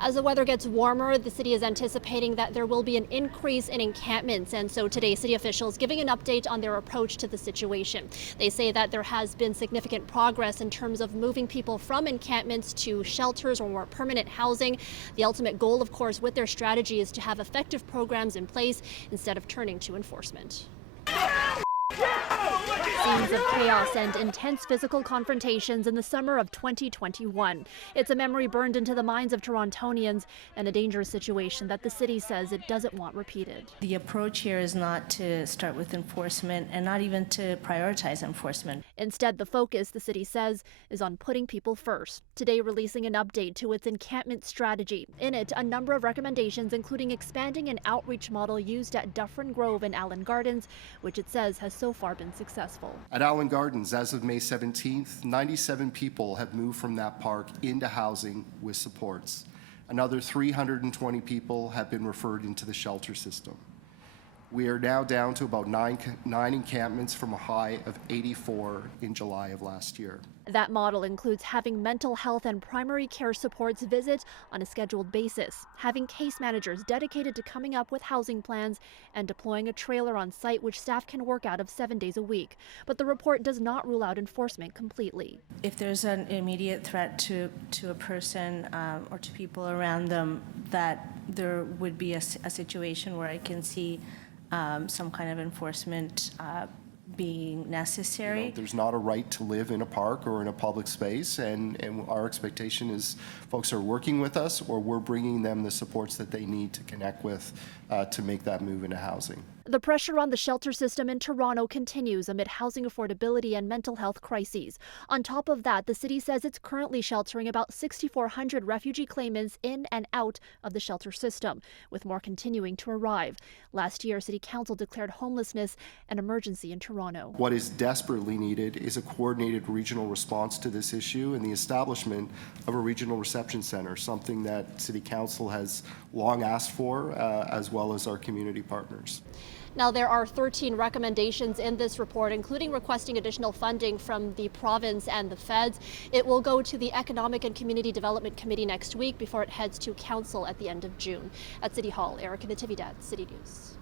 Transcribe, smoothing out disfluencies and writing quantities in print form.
As the weather gets warmer, the city is anticipating that there will be an increase in encampments. And so today, city officials giving an update on their approach to the situation. They say that there has been significant progress in terms of moving people from encampments to shelters or more permanent housing. The ultimate goal, of course, with their strategy is to have effective programs in place instead of turning to enforcement. Scenes of chaos and intense physical confrontations in the summer of 2021. It's a memory burned into the minds of Torontonians and a dangerous situation that the city says it doesn't want repeated. The approach here is not to start with enforcement and not even to prioritize enforcement. Instead, the focus, the city says, is on putting people first. Today, releasing an update to its encampment strategy. In it, a number of recommendations, including expanding an outreach model used at Dufferin Grove and Allen Gardens, which it says has so far been successful. At Allen Gardens, as of May 17th, 97 people have moved from that park into housing with supports. Another 320 people have been referred into the shelter system. We are now down to about nine encampments from a high of 84 in July of last year. That model includes having mental health and primary care supports visit on a scheduled basis, having case managers dedicated to coming up with housing plans, and deploying a trailer on site which staff can work out of 7 days a week. But the report does not rule out enforcement completely. If there's an immediate threat to a person or to people around them, that there would be a situation where I can see some kind of enforcement being necessary. You know, there's not a right to live in a park or in a public space, and our expectation is folks are working with us or we're bringing them the supports that they need to connect with to make that move into housing. The pressure on the shelter system in Toronto continues amid housing affordability and mental health crises. On top of that, the city says it's currently sheltering about 6,400 refugee claimants in and out of the shelter system, with more continuing to arrive. Last year, City Council declared homelessness an emergency in Toronto. What is desperately needed is a coordinated regional response to this issue and the establishment of a regional reception center, something that City Council has long asked for, as well as our community partners. Now, there are 13 recommendations in this report, including requesting additional funding from the province and the feds. It will go to the Economic and Community Development Committee next week before it heads to Council at the end of June. At City Hall, Erica Natividad, City News.